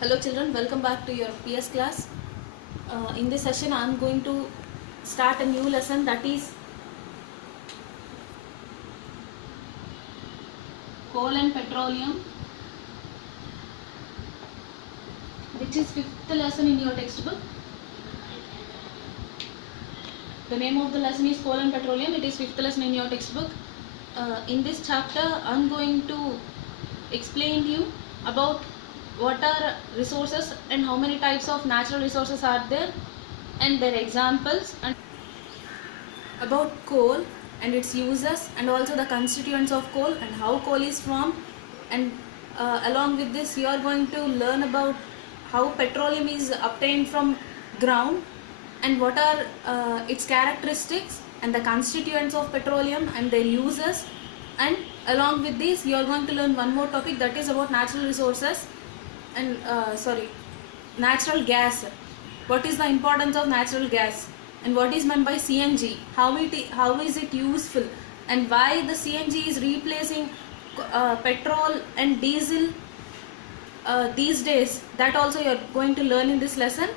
Hello children, welcome back to your PS class. In this session I am going to start a new lesson, that is coal and petroleum, which is 5th lesson in your textbook. The name of the lesson is coal and petroleum. It is 5th lesson in your textbook. In this chapter I am going to explain to you about what are resources and how many types of natural resources are there and their examples, and about coal and its uses, and also the constituents of coal and how coal is formed. And along with this you are going to learn about how petroleum is obtained from ground and what are its characteristics and the constituents of petroleum and their uses. And along with this you are going to learn one more topic, that is about natural resources and natural gas. What is the importance of natural gas and what is meant by CNG, how is it useful, and why the CNG is replacing petrol and diesel these days. That also you are going to learn in this lesson.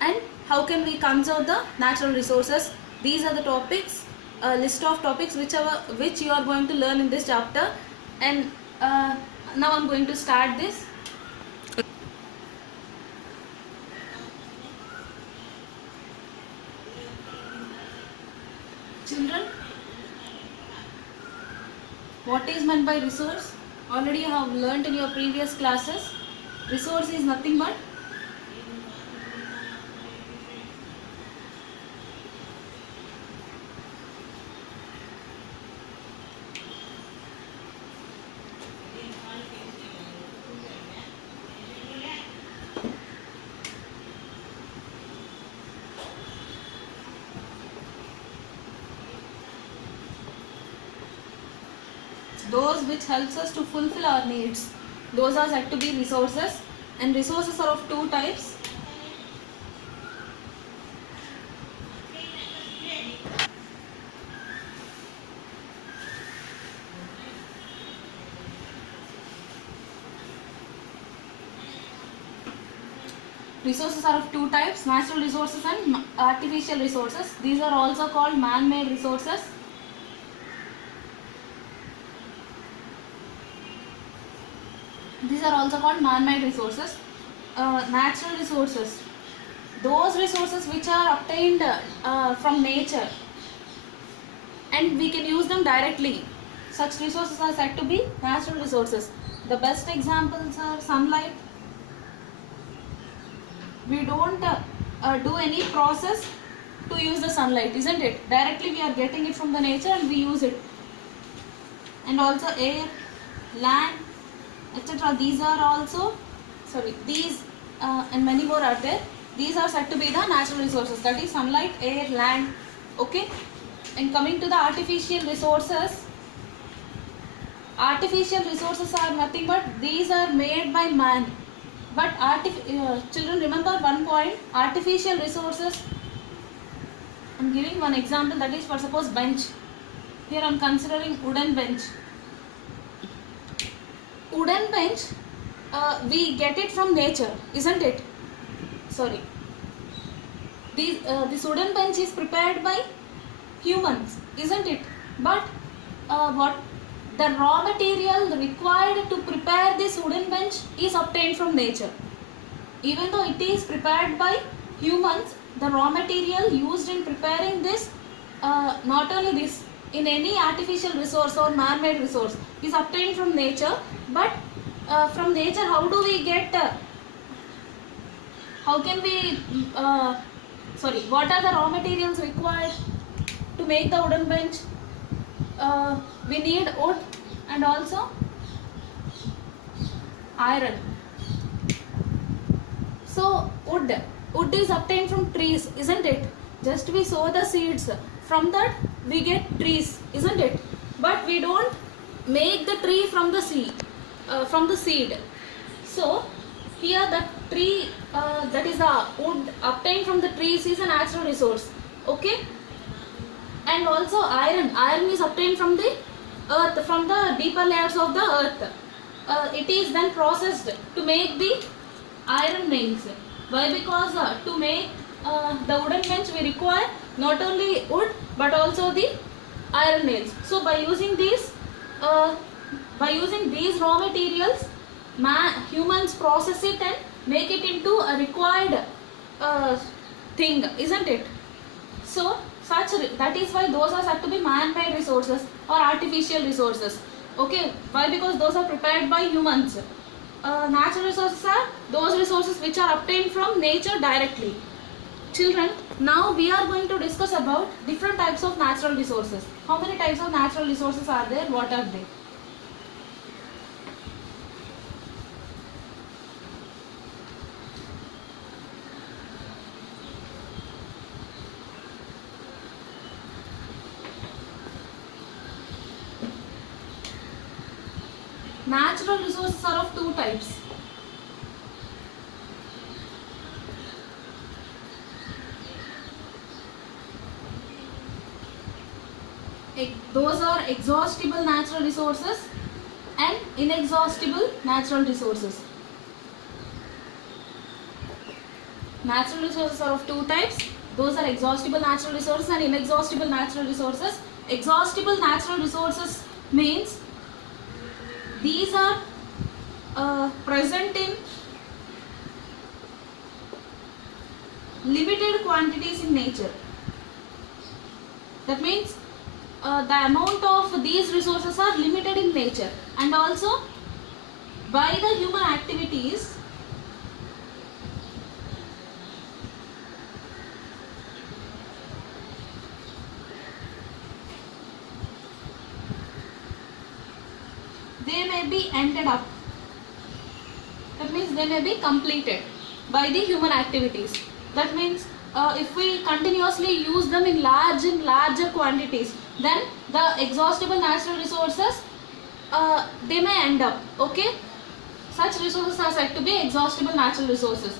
And how can we conserve the natural resources. These are the topics, list of topics which you are going to learn in this chapter. And now I am going to start this. Children, what is meant by resource? Already you have learnt in your previous classes. Resource is nothing but those which helps us to fulfill our needs. Those are said to be resources, and resources are of two types. Resources are of two types, natural resources and artificial resources. These are also called man-made resources. These are also called man-made resources. Natural resources, those resources which are obtained from nature and we can use them directly. Such resources are said to be natural resources. The best examples are sunlight. We don't do any process to use the sunlight, isn't it? Directly we are getting it from the nature and we use it. And also air, land, etc. These are also, these and many more are there. These are said to be the natural resources, that is sunlight, air, land. Okay. And coming to the artificial resources are nothing but these are made by man. But children, remember one point, artificial resources, I am giving one example, that is for suppose bench. Here I am considering wooden bench. Wooden bench, we get it from nature, isn't it? This wooden bench is prepared by humans, isn't it? But what the raw material required to prepare this wooden bench is obtained from nature. Even though it is prepared by humans, the raw material used in preparing this, not only this, in any artificial resource or man-made resource, is obtained from nature. But from nature, how do we get, what are the raw materials required to make the wooden bench? We need wood and also iron. So wood is obtained from trees, isn't it? Just we sow the seeds, from that we get trees, isn't it? But we don't make the tree from the seed. So here the tree, that is the wood obtained from the trees, is a natural resource. Okay. And also iron is obtained from the earth, from the deeper layers of the earth. It is then processed to make the iron nails. Why? Because to make the wooden bench we require not only wood but also the iron nails. So by using these raw materials, humans process it and make it into a required thing, isn't it? So that is why those are said to be man-made resources or artificial resources. Okay, why? Because those are prepared by humans. Natural resources are those resources which are obtained from nature directly. Children, now we are going to discuss about different types of natural resources. How many types of natural resources are there? What are they? Natural resources are of two types. Those are exhaustible natural resources and inexhaustible natural resources. Natural resources are of two types. Those are exhaustible natural resources and inexhaustible natural resources. Exhaustible natural resources means these are present in limited quantities in nature. That means the amount of these resources are limited in nature, and also by the human activities they may be ended up. That means they may be completed by the human activities. That means if we continuously use them in larger quantities, then the exhaustible natural resources they may end up. Okay, such resources are said to be exhaustible natural resources.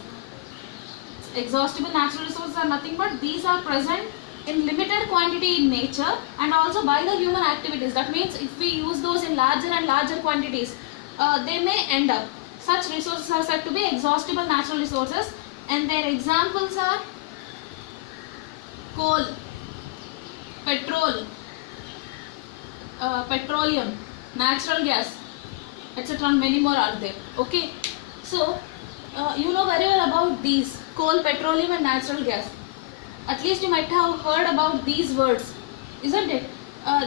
Exhaustible natural resources are nothing but these are present in limited quantity in nature and also by the human activities. That means if we use those in larger and larger quantities, they may end up. Such resources are said to be exhaustible natural resources, and their examples are coal, petrol, petroleum, natural gas, etc. and many more are there. Okay, so you know very well about these coal, petroleum and natural gas. At least you might have heard about these words, isn't it?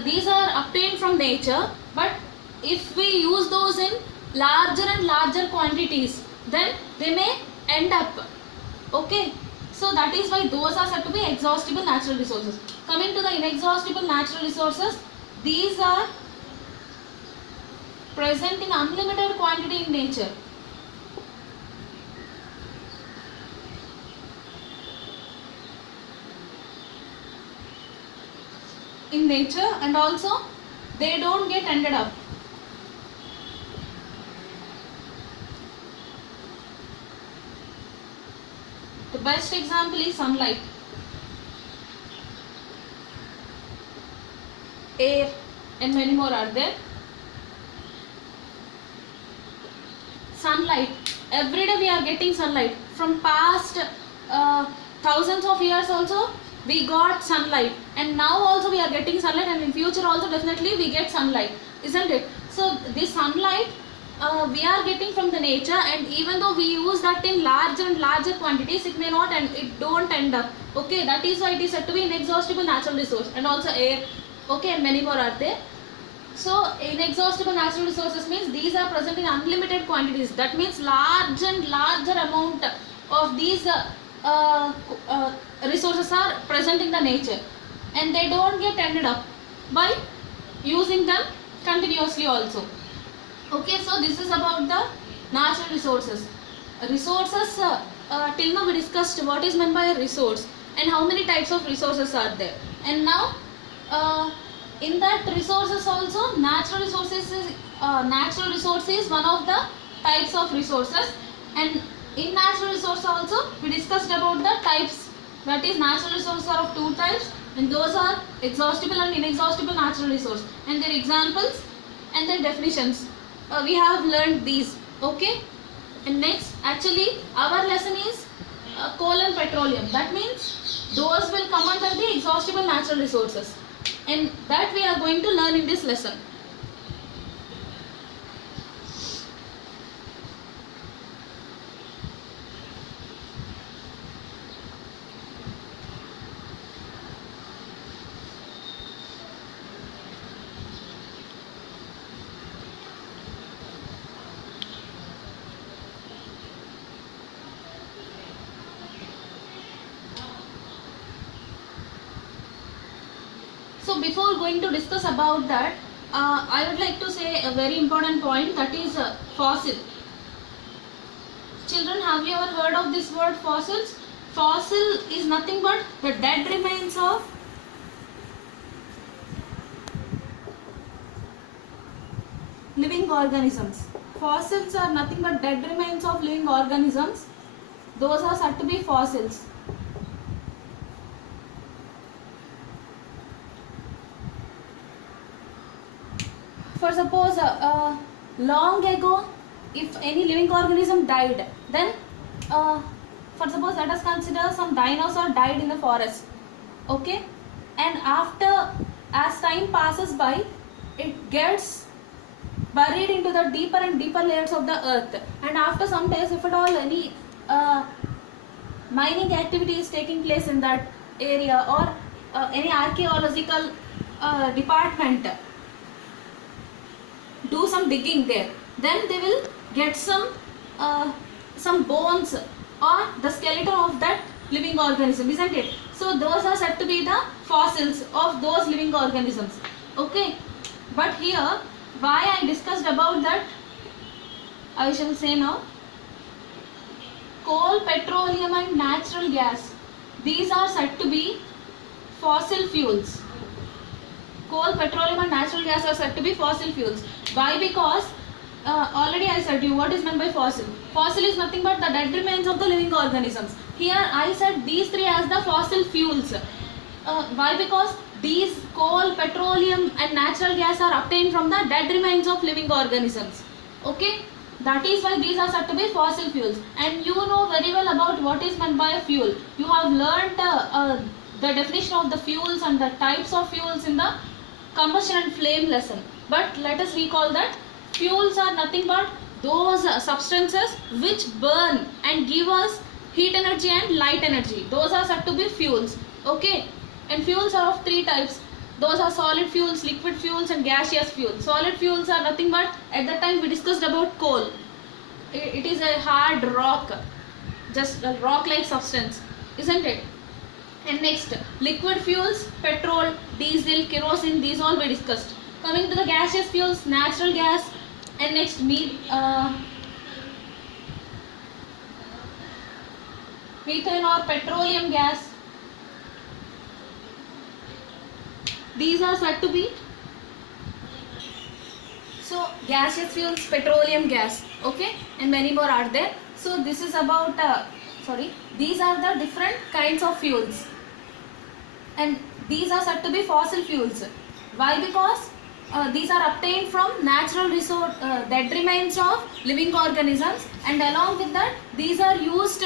These are obtained from nature, but if we use those in larger and larger quantities, then they may end up. Okay, so that is why those are said to be exhaustible natural resources. Coming to the inexhaustible natural resources, these are present in unlimited quantity in nature. And also they don't get ended up. The best example is sunlight, air and many more are there. Sunlight, every day we are getting sunlight. From past thousands of years also we got sunlight, and now also we are getting sunlight, and in future also definitely we get sunlight, isn't it? So this sunlight we are getting from the nature, and even though we use that in larger and larger quantities, it may not and it don't end up. Okay, that is why it is said to be inexhaustible natural resource. And also air, okay, and many more are there. So inexhaustible natural resources means these are present in unlimited quantities. That means large and larger amount of these resources are present in the nature, and they don't get ended up by using them continuously also. Okay, so this is about the natural resources. Resources, till now we discussed what is meant by a resource and how many types of resources are there. And now in that resources also, natural resource is one of the types of resources, and in natural resource also we discussed about the types. That is, natural resources are of two types, and those are exhaustible and inexhaustible natural resource, and their examples and their definitions. We have learned these. Okay, And next, actually our lesson is coal and petroleum. That means those will come under the exhaustible natural resources, and that we are going to learn in this lesson. So before going to discuss about that, I would like to say a very important point, that is fossil. Children, have you ever heard of this word fossils? Fossil is nothing but the dead remains of living organisms. Fossils are nothing but dead remains of living organisms. Those are said to be fossils. For suppose long ago, if any living organism died, then for suppose let us consider some dinosaur died in the forest, okay, and after, as time passes by, it gets buried into the deeper and deeper layers of the earth, and after some days, if at all any mining activity is taking place in that area, or any archaeological department do some digging there, then they will get some bones or the skeleton of that living organism, isn't it? So those are said to be the fossils of those living organisms, okay. But here, why I discussed about that, I shall say now. Coal, petroleum and natural gas, these are said to be fossil fuels. Coal, petroleum and natural gas are said to be fossil fuels. Why? Because already I said you what is meant by fossil. Fossil is nothing but the dead remains of the living organisms. Here I said these three as the fossil fuels. Why? Because these coal, petroleum and natural gas are obtained from the dead remains of living organisms. Okay, that is why these are said to be fossil fuels. And you know very well about what is meant by a fuel. You have learnt the definition of the fuels and the types of fuels in the combustion and flame lesson. But let us recall that fuels are nothing but those substances which burn and give us heat energy and light energy. Those are said to be fuels, okay. And fuels are of three types. Those are solid fuels, liquid fuels and gaseous fuels. Solid fuels are nothing but, at that time we discussed about coal. It is a hard rock, just a rock like substance, isn't it? And next, liquid fuels, petrol, diesel, kerosene, these all we discussed. Coming to the gaseous fuels, natural gas, and next methane or petroleum gas. These are said to be, so gaseous fuels, petroleum gas, okay, and many more are there. So this is about, these are the different kinds of fuels, and these are said to be fossil fuels. Why? Because these are obtained from natural resource, dead remains of living organisms, and along with that these are used,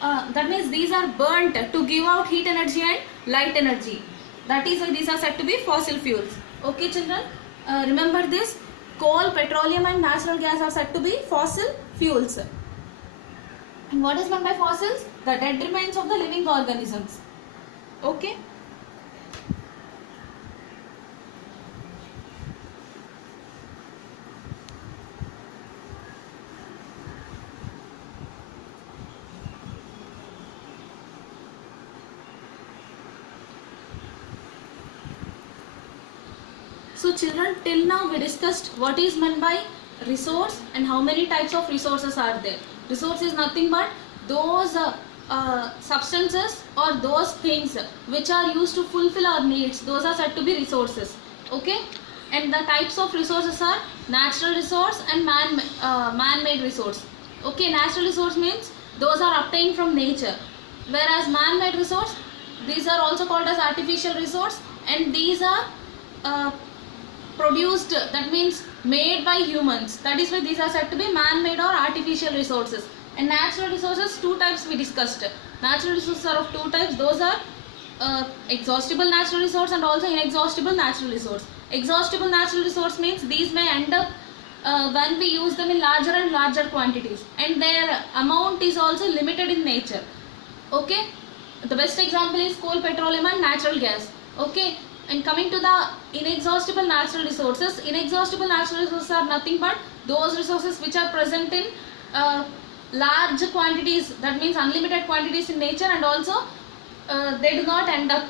that means these are burnt to give out heat energy and light energy. That is why these are said to be fossil fuels, okay children. Remember this, coal, petroleum and natural gas are said to be fossil fuels. And what is meant by fossils? The dead remains of the living organisms, okay. So children, till now we discussed what is meant by resource and how many types of resources are there. Resource is nothing but those substances or those things which are used to fulfill our needs. Those are said to be resources, okay. And the types of resources are natural resource and man-made resource, okay. Natural resource means those are obtained from nature, whereas man-made resource, these are also called as artificial resource, and these are produced, that means made by humans. That is why these are said to be man-made or artificial resources. And natural resources, two types we discussed. Natural resources are of two types. Those are exhaustible natural resource and also inexhaustible natural resource. Exhaustible natural resource means these may end up when we use them in larger and larger quantities, and their amount is also limited in nature. Okay, the best example is coal, petroleum and natural gas. Okay, and coming to the inexhaustible natural resources, inexhaustible natural resources are nothing but those resources which are present in large quantities, that means unlimited quantities in nature, and also they do not end up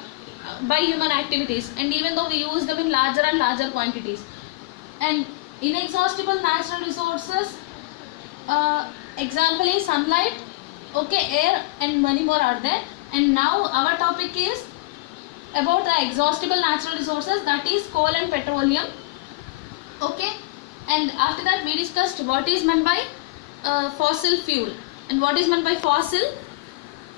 by human activities, and even though we use them in larger and larger quantities. And inexhaustible natural resources, example is sunlight, okay, air and many more are there. And now our topic is about the exhaustible natural resources, that is coal and petroleum. Okay, and after that we discussed what is meant by fossil fuel, and what is meant by fossil,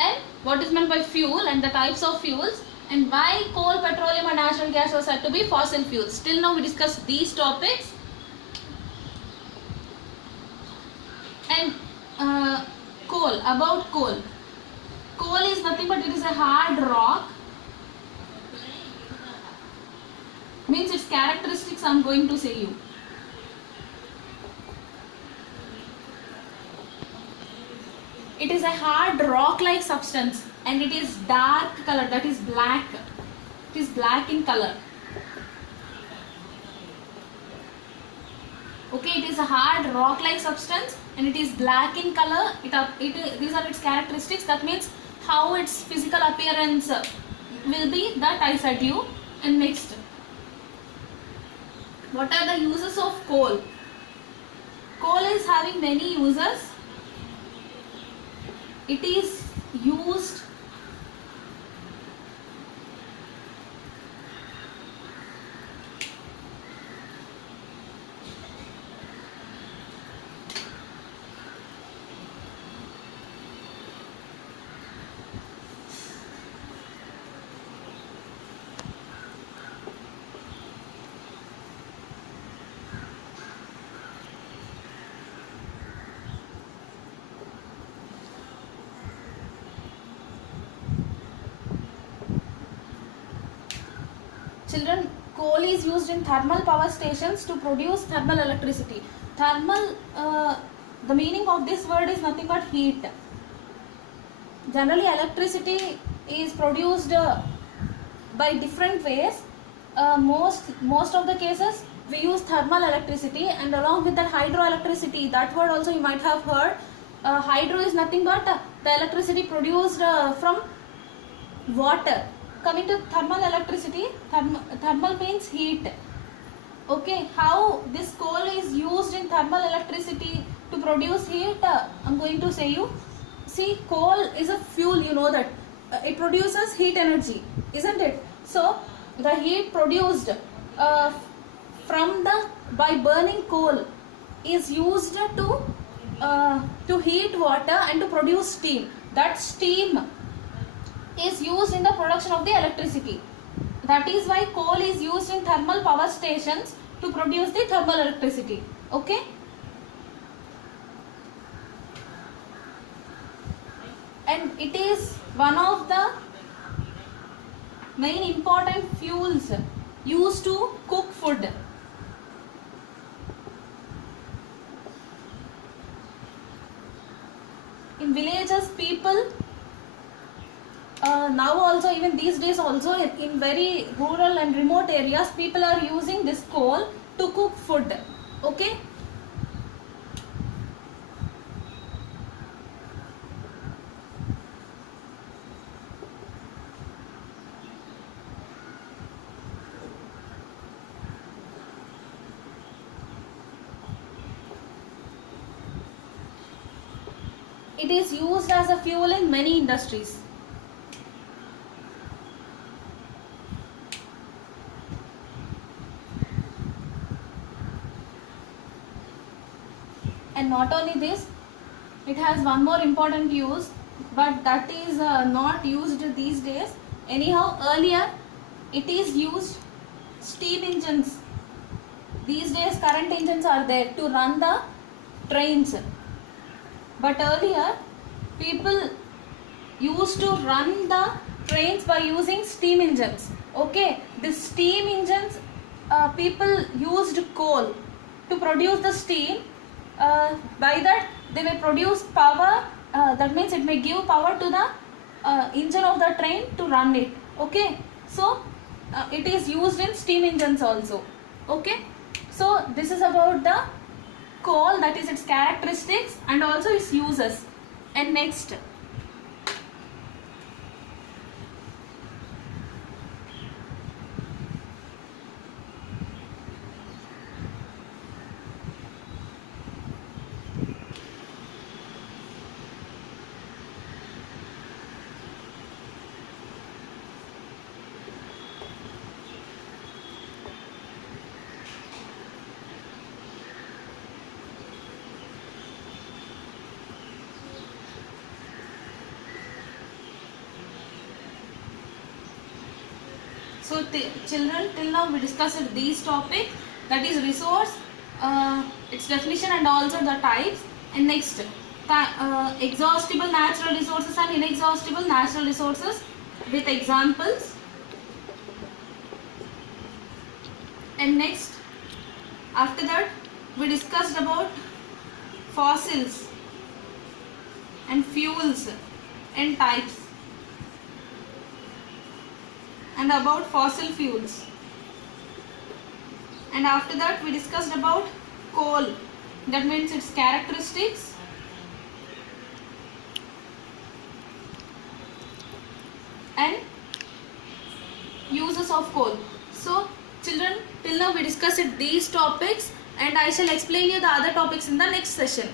and what is meant by fuel, and the types of fuels, and why coal, petroleum and natural gas are said to be fossil fuels. Till now we discussed these topics. And coal, about coal. Coal is nothing but it is a hard rock. Means its characteristics I am going to say you. It is a hard rock-like substance and it is dark color, that is black. It is black in color. Okay, it is a hard rock-like substance and it is black in color. These are its characteristics. That means how its physical appearance will be, that I said you. And next, what are the uses of coal? Coal is having many uses. It is used Children, coal is used in thermal power stations to produce thermal electricity. Thermal, the meaning of this word is nothing but heat. Generally, electricity is produced by different ways. Most of the cases we use thermal electricity, and along with that hydroelectricity. That word also you might have heard. Hydro is nothing but the electricity produced from water. Coming to thermal electricity, thermal means heat. Okay, how this coal is used in thermal electricity to produce heat, I'm going to say you. See, coal is a fuel, you know that. It produces heat energy, isn't it? So, the heat produced by burning coal is used to heat water and to produce steam. That steam is used in the production of the electricity. That is why coal is used in thermal power stations to produce the thermal electricity. Okay. And it is one of the main important fuels used to cook food. In villages, people now also, even these days also, in very rural and remote areas, people are using this coal to cook food. Okay. It is used as a fuel in many industries. And not only this, it has one more important use, but that is not used these days. Anyhow, earlier it is used steam engines. These days current engines are there to run the trains, but earlier people used to run the trains by using steam engines. Okay, the steam engines, people used coal to produce the steam. By that they may produce power, that means it may give power to the engine of the train to run it. Okay, so it is used in steam engines also. Okay, so this is about the coal, that is its characteristics and also its uses. And next, so children, till now we discussed these topics, that is resource, its definition and also the types. And next, exhaustible natural resources and inexhaustible natural resources with examples. And next, after that we discussed about fossils and fuels and types, and about fossil fuels. And after that we discussed about coal, that means its characteristics and uses of coal. So children, till now we discussed these topics, and I shall explain you the other topics in the next session.